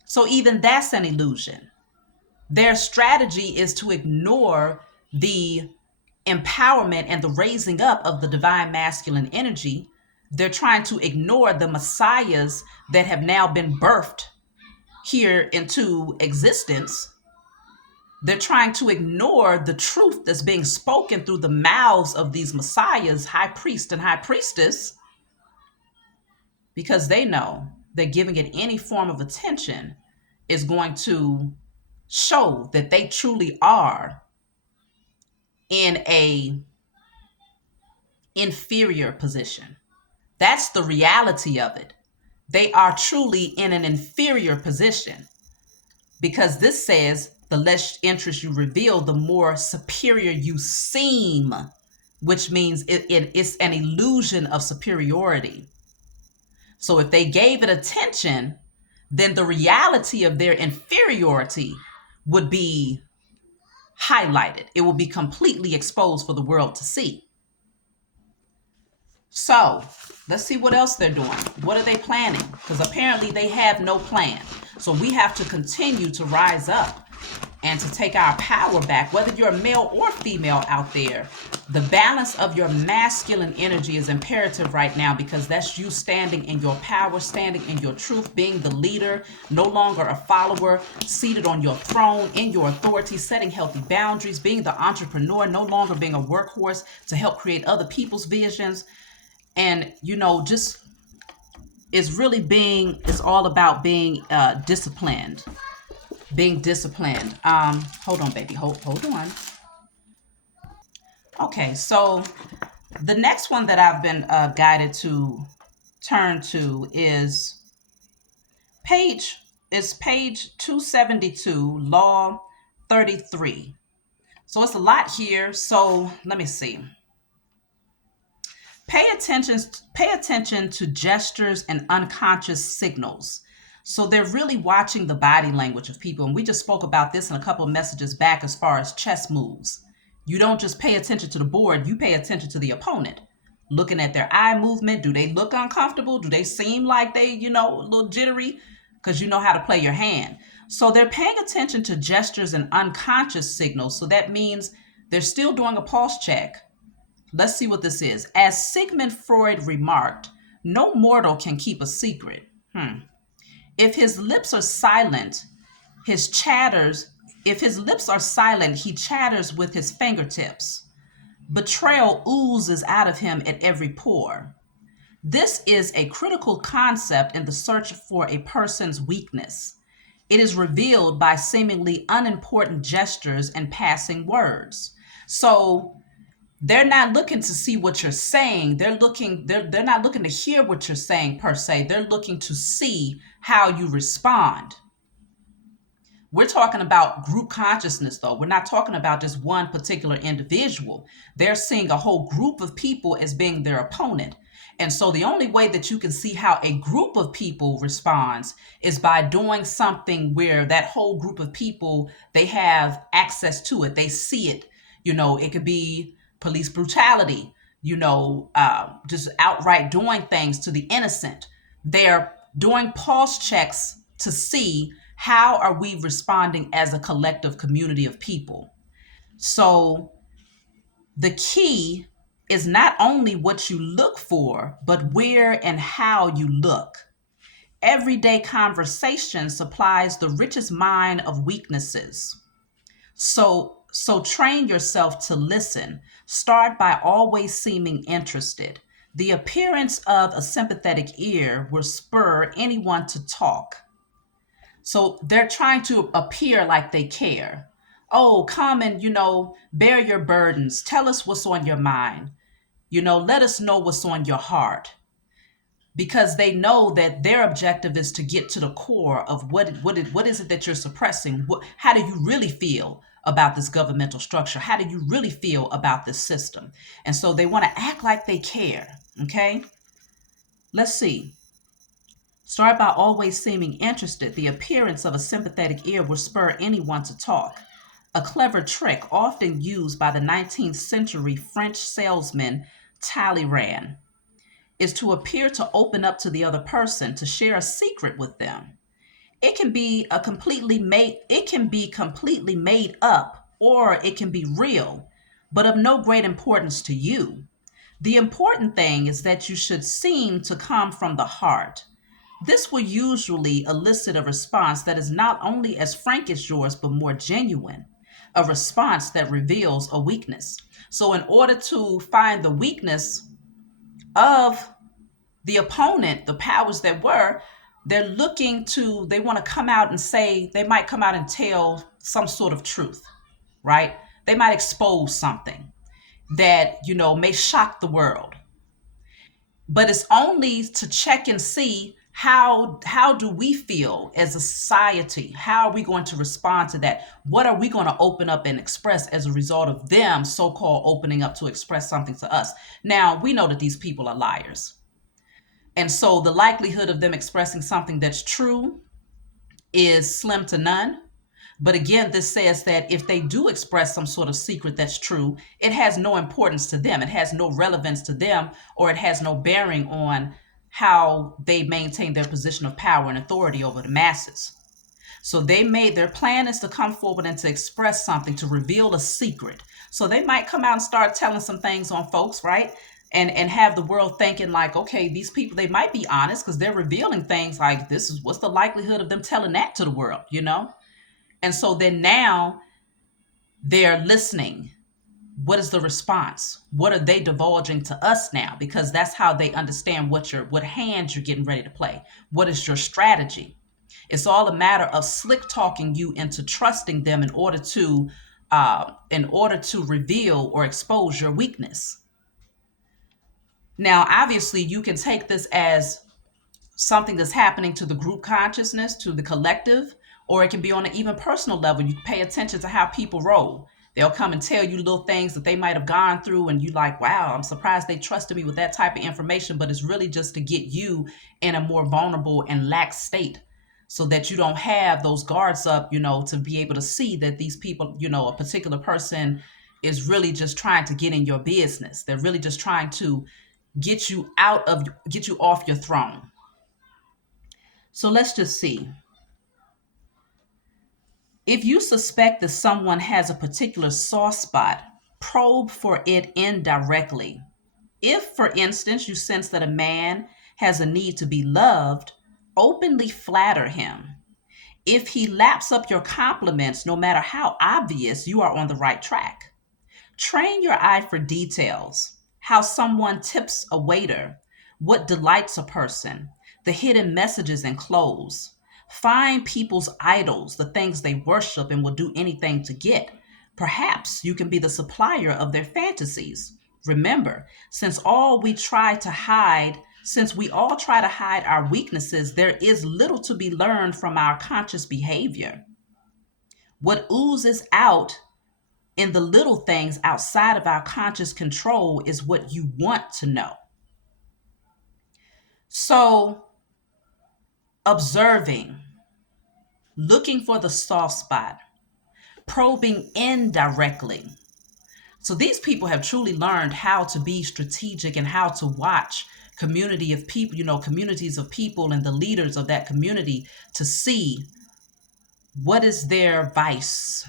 So even that's an illusion. Their strategy is to ignore the empowerment and the raising up of the divine masculine energy. They're trying to ignore the messiahs that have now been birthed here into existence. They're trying to ignore the truth that's being spoken through the mouths of these messiahs, high priest and high priestess, because they know that giving it any form of attention is going to show that they truly are in a inferior position. That's the reality of it. They are truly in an inferior position, because this says the less interest you reveal, the more superior you seem, which means it's an illusion of superiority. So if they gave it attention, then the reality of their inferiority would be highlighted. It will be completely exposed for the world to see. So let's see what else they're doing. What are they planning? Because apparently they have no plan. So we have to continue to rise up and to take our power back, whether you're male or female out there. The balance of your masculine energy is imperative right now, because that's you standing in your power, standing in your truth, being the leader, no longer a follower, seated on your throne, in your authority, setting healthy boundaries, being the entrepreneur, no longer being a workhorse to help create other people's visions. And, just it's all about being disciplined. Being disciplined. Hold on, baby. Hold on. Okay, so the next one that I've been guided to turn to is page 272, Law 33. So it's a lot here. So let me see. Pay attention to gestures and unconscious signals. So they're really watching the body language of people. And we just spoke about this in a couple of messages back as far as chess moves. You don't just pay attention to the board, you pay attention to the opponent. Looking at their eye movement. Do they look uncomfortable? Do they seem like they, a little jittery? Because you know how to play your hand. So they're paying attention to gestures and unconscious signals. So that means they're still doing a pulse check. Let's see what this is. As Sigmund Freud remarked, no mortal can keep a secret. If his lips are silent, he chatters with his fingertips. Betrayal oozes out of him at every pore. This is a critical concept in the search for a person's weakness. It is revealed by seemingly unimportant gestures and passing words. So they're not looking to see what you're saying. They're not looking to hear what you're saying per se. They're looking to see how you respond. We're talking about group consciousness, though. We're not talking about just one particular individual. They're seeing a whole group of people as being their opponent. And so the only way that you can see how a group of people responds is by doing something where that whole group of people, they have access to it. They see it. It could be police brutality, just outright doing things to the innocent. They're doing pulse checks to see how are we responding as a collective community of people. So the key is not only what you look for, but where and how you look. Everyday conversation supplies the richest mine of weaknesses. So train yourself to listen. Start by always seeming interested. The appearance of a sympathetic ear will spur anyone to talk. So they're trying to appear like they care. Oh, come and, bear your burdens. Tell us what's on your mind. Let us know what's on your heart, because they know that their objective is to get to the core of what is it that you're suppressing. How do you really feel about this governmental structure? How do you really feel about this system? And so they want to act like they care. Okay, let's see. Start by always seeming interested. The appearance of a sympathetic ear will spur anyone to talk. A clever trick often used by the 19th century French salesman Talleyrand is to appear to open up to the other person, to share a secret with them. It can be completely made up, or it can be real, but of no great importance to you. The important thing is that you should seem to come from the heart. This will usually elicit a response that is not only as frank as yours, but more genuine, a response that reveals a weakness. So, in order to find the weakness of the opponent, the powers that were, they want to come out and say, they might come out and tell some sort of truth, right? They might expose something that, may shock the world. But it's only to check and see how do we feel as a society? How are we going to respond to that? What are we going to open up and express as a result of them so-called opening up to express something to us? Now, we know that these people are liars. And so the likelihood of them expressing something that's true is slim to none. But again, this says that if they do express some sort of secret that's true, it has no importance to them. It has no relevance to them, or it has no bearing on how they maintain their position of power and authority over the masses. So their plan is to come forward and to express something, to reveal a secret. So they might come out and start telling some things on folks, right? And have the world thinking like, okay, these people, they might be honest because they're revealing things like what's the likelihood of them telling that to the world, And so then now they're listening. What is the response? What are they divulging to us now? Because that's how they understand what hand you're getting ready to play. What is your strategy? It's all a matter of slick talking you into trusting them in order to reveal or expose your weakness. Now, obviously, you can take this as something that's happening to the group consciousness, to the collective, or it can be on an even personal level. You pay attention to how people roll. They'll come and tell you little things that they might have gone through, and you like, wow, I'm surprised they trusted me with that type of information, but it's really just to get you in a more vulnerable and lax state so that you don't have those guards up, to be able to see that these people, a particular person is really just trying to get in your business. They're really just trying to get you off your throne. So let's just see. If you suspect that someone has a particular soft spot, probe for it indirectly. If, for instance, you sense that a man has a need to be loved, openly flatter him. If he laps up your compliments, no matter how obvious, you are on the right track. Train your eye for details. How someone tips a waiter, what delights a person, the hidden messages in clothes. Find people's idols, the things they worship and will do anything to get. Perhaps you can be the supplier of their fantasies. Remember, since we all try to hide our weaknesses, there is little to be learned from our conscious behavior. What oozes out in the little things outside of our conscious control is what you want to know. So, observing, looking for the soft spot, probing indirectly. So these people have truly learned how to be strategic and how to watch communities of people and the leaders of that community to see what is their vice.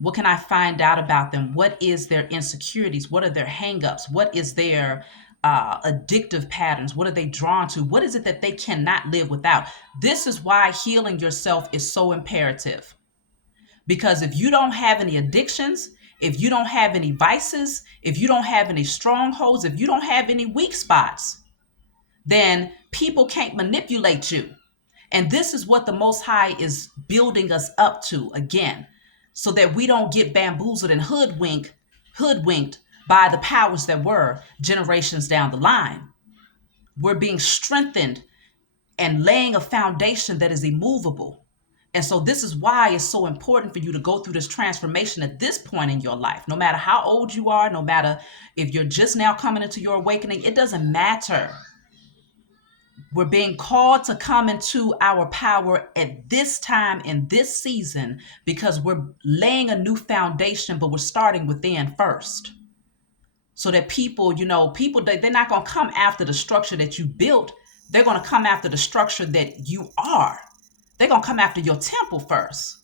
What can I find out about them? What is their insecurities? What are their hangups? What is their addictive patterns? What are they drawn to? What is it that they cannot live without? This is why healing yourself is so imperative. Because if you don't have any addictions, if you don't have any vices, if you don't have any strongholds, if you don't have any weak spots, then people can't manipulate you. And this is what the Most High is building us up to again, so that we don't get bamboozled and hoodwinked by the powers that were generations down the line. We're being strengthened and laying a foundation that is immovable. And so this is why it's so important for you to go through this transformation at this point in your life. No matter how old you are, no matter if you're just now coming into your awakening, it doesn't matter. We're being called to come into our power at this time in this season because we're laying a new foundation, but we're starting within first. So that people, they're not going to come after the structure that you built. They're going to come after the structure that you are. They're going to come after your temple first.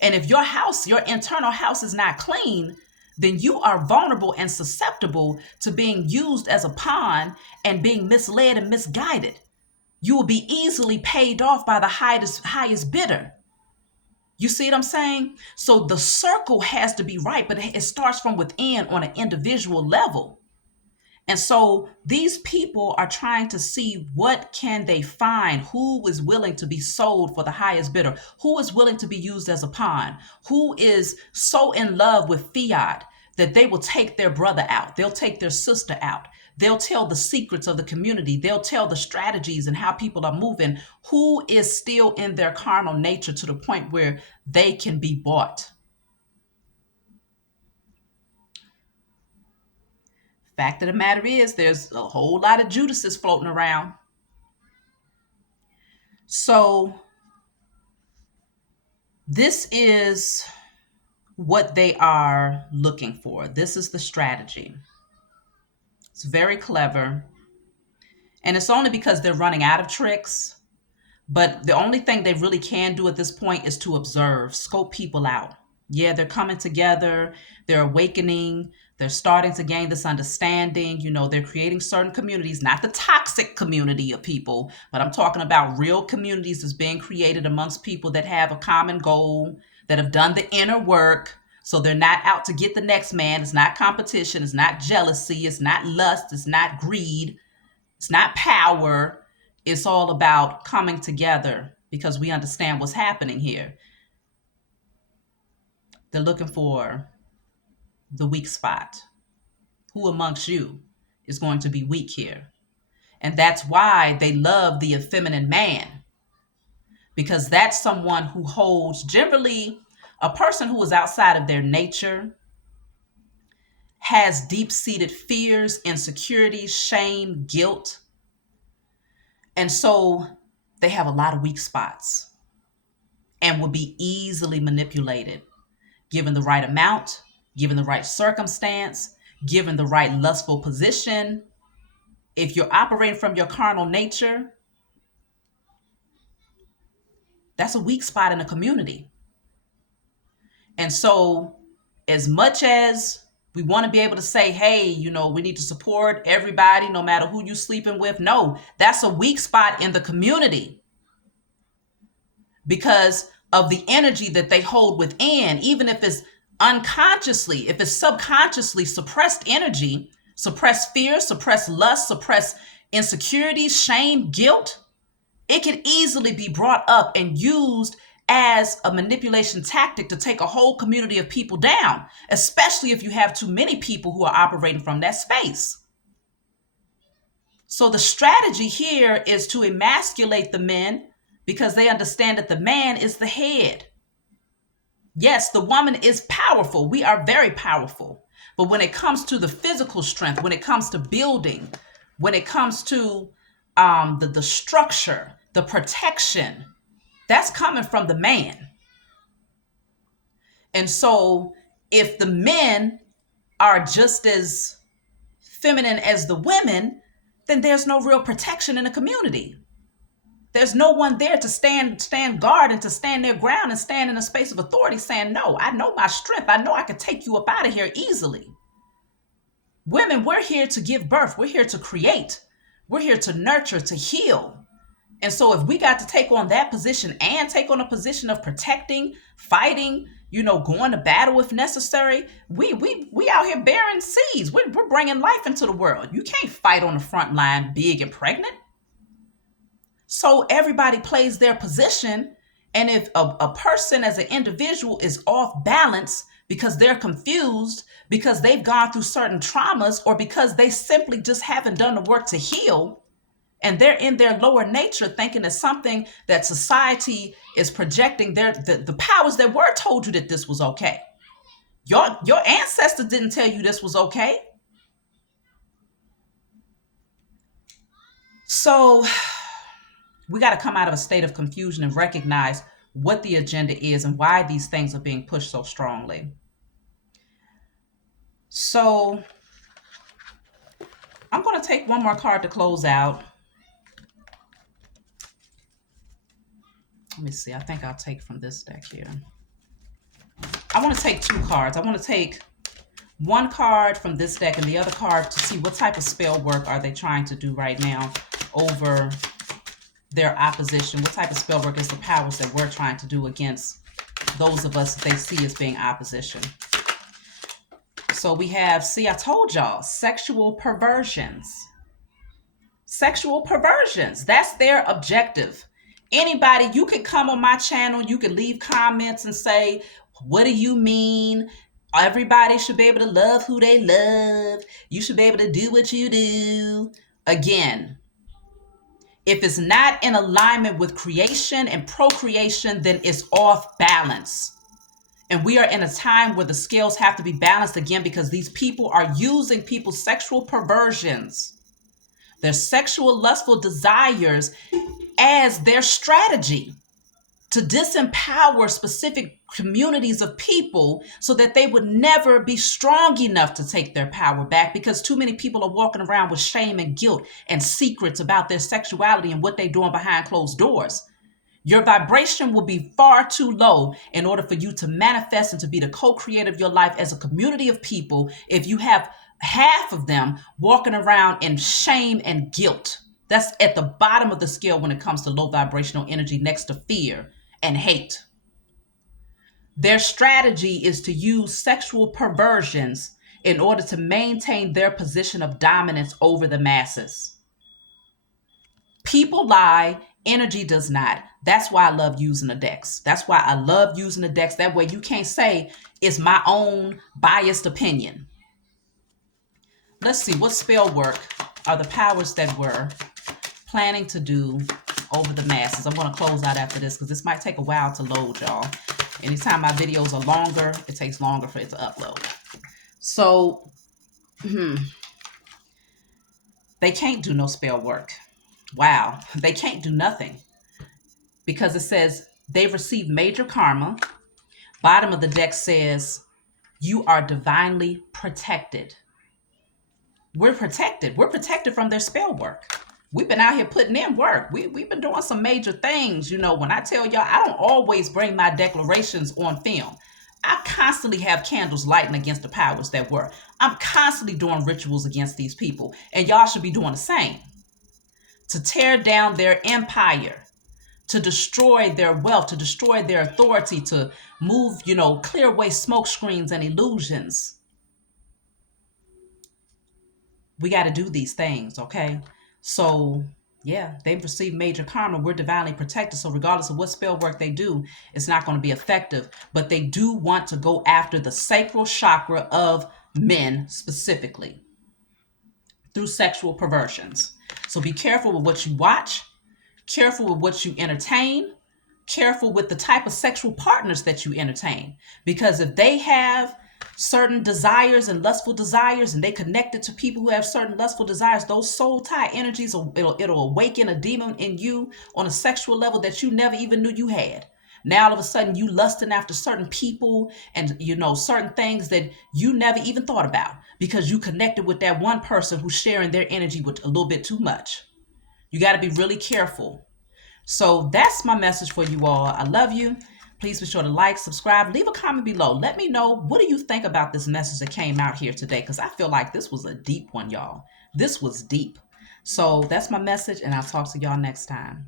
And if your house, your internal house is not clean, then you are vulnerable and susceptible to being used as a pawn and being misled and misguided. You will be easily paid off by the highest bidder. You see what I'm saying? So the circle has to be right, but it starts from within on an individual level. And so these people are trying to see what can they find, who is willing to be sold for the highest bidder, who is willing to be used as a pawn, who is so in love with fiat that they will take their brother out, they'll take their sister out, they'll tell the secrets of the community, they'll tell the strategies and how people are moving, who is still in their carnal nature to the point where they can be bought. Fact of the matter is, there's a whole lot of Judases floating around. So this is what they are looking for. This is the strategy. It's very clever. And it's only because they're running out of tricks. But the only thing they really can do at this point is to observe, scope people out. Yeah, they're coming together, they're awakening, they're starting to gain this understanding. They're creating certain communities, not the toxic community of people, but I'm talking about real communities that's being created amongst people that have a common goal, that have done the inner work. So they're not out to get the next man. It's not competition. It's not jealousy. It's not lust. It's not greed. It's not power. It's all about coming together because we understand what's happening here. They're looking for the weak spot. Who amongst you is going to be weak here? And that's why they love the effeminate man, because that's someone who holds, generally, a person who is outside of their nature, has deep-seated fears, insecurities, shame, guilt. And so they have a lot of weak spots and will be easily manipulated, given the right amount, given the right circumstance, given the right lustful position. If you're operating from your carnal nature, that's a weak spot in a community. And so as much as we want to be able to say, hey, we need to support everybody, no matter who you're sleeping with. No, that's a weak spot in the community because of the energy that they hold within, even if it's unconsciously, if it's subconsciously suppressed energy, suppressed fear, suppressed lust, suppressed insecurities, shame, guilt, it can easily be brought up and used as a manipulation tactic to take a whole community of people down, especially if you have too many people who are operating from that space. So the strategy here is to emasculate the men because they understand that the man is the head. Yes, the woman is powerful. We are very powerful. But when it comes to the physical strength, when it comes to building, when it comes to the structure, the protection, that's coming from the man. And so if the men are just as feminine as the women, then there's no real protection in the community. There's no one there to stand guard and to stand their ground and stand in a space of authority saying, no, I know my strength. I know I can take you up out of here easily. Women, we're here to give birth. We're here to create. We're here to nurture, to heal. And so if we got to take on that position and take on a position of protecting, fighting, going to battle if necessary, we out here bearing seeds. We're bringing life into the world. You can't fight on the front line big and pregnant. So everybody plays their position. And if a person as an individual is off balance because they're confused, because they've gone through certain traumas, or because they simply just haven't done the work to heal, and they're in their lower nature thinking that something that society is projecting, the powers that were told you that this was okay. Your ancestors didn't tell you this was okay. So we got to come out of a state of confusion and recognize what the agenda is and why these things are being pushed so strongly. So I'm going to take one more card to close out. Let me see. I think I'll take from this deck here. I want to take two cards. I want to take one card from this deck and the other card to see what type of spell work are they trying to do right now over their opposition. What type of spell work is the powers that we're trying to do against those of us that they see as being opposition? So we have, see, I told y'all, sexual perversions. Sexual perversions. That's their objective. Anybody, you can come on my channel, you can leave comments and say, what do you mean? Everybody should be able to love who they love. You should be able to do what you do. Again, if it's not in alignment with creation and procreation, then it's off balance. And we are in a time where the scales have to be balanced again, because these people are using people's sexual perversions, their sexual lustful desires, as their strategy to disempower specific communities of people so that they would never be strong enough to take their power back, because too many people are walking around with shame and guilt and secrets about their sexuality and what they're doing behind closed doors. Your vibration will be far too low in order for you to manifest and to be the co-creator of your life as a community of people if you have half of them walking around in shame and guilt. That's at the bottom of the scale when it comes to low vibrational energy, next to fear and hate. Their strategy is to use sexual perversions in order to maintain their position of dominance over the masses. People lie, energy does not. That's why I love using the decks. That's why I love using the decks. That way you can't say it's my own biased opinion. Let's see, what spell work are the powers that were planning to do over the masses? I'm going to close out after this because this might take a while to load, y'all. Anytime my videos are longer, it takes longer for it to upload. So, they can't do no spell work. Wow, they can't do nothing because it says they've received major karma. Bottom of the deck says you are divinely protected. We're protected. We're protected from their spell work. We've been out here putting in work. We've been doing some major things. You know, when I tell y'all, I don't always bring my declarations on film. I constantly have candles lighting against the powers that were. I'm constantly doing rituals against these people, and y'all should be doing the same. To tear down their empire, to destroy their wealth, to destroy their authority, to move, clear away smoke screens and illusions. We got to do these things, okay? So, yeah, they've received major karma. We're divinely protected. So regardless of what spell work they do, it's not going to be effective. But they do want to go after the sacral chakra of men specifically through sexual perversions. So be careful with what you watch, careful with what you entertain, careful with the type of sexual partners that you entertain. Because if they have certain desires and lustful desires, and they connected to people who have certain lustful desires, those soul tie energies, it'll awaken a demon in you on a sexual level that you never even knew you had. Now all of a sudden you lusting after certain people and certain things that you never even thought about because you connected with that one person who's sharing their energy with a little bit too much. You got to be really careful. So that's my message for you all. I love you. Please be sure to like, subscribe, leave a comment below. Let me know, what do you think about this message that came out here today? Because I feel like this was a deep one, y'all. This was deep. So that's my message, and I'll talk to y'all next time.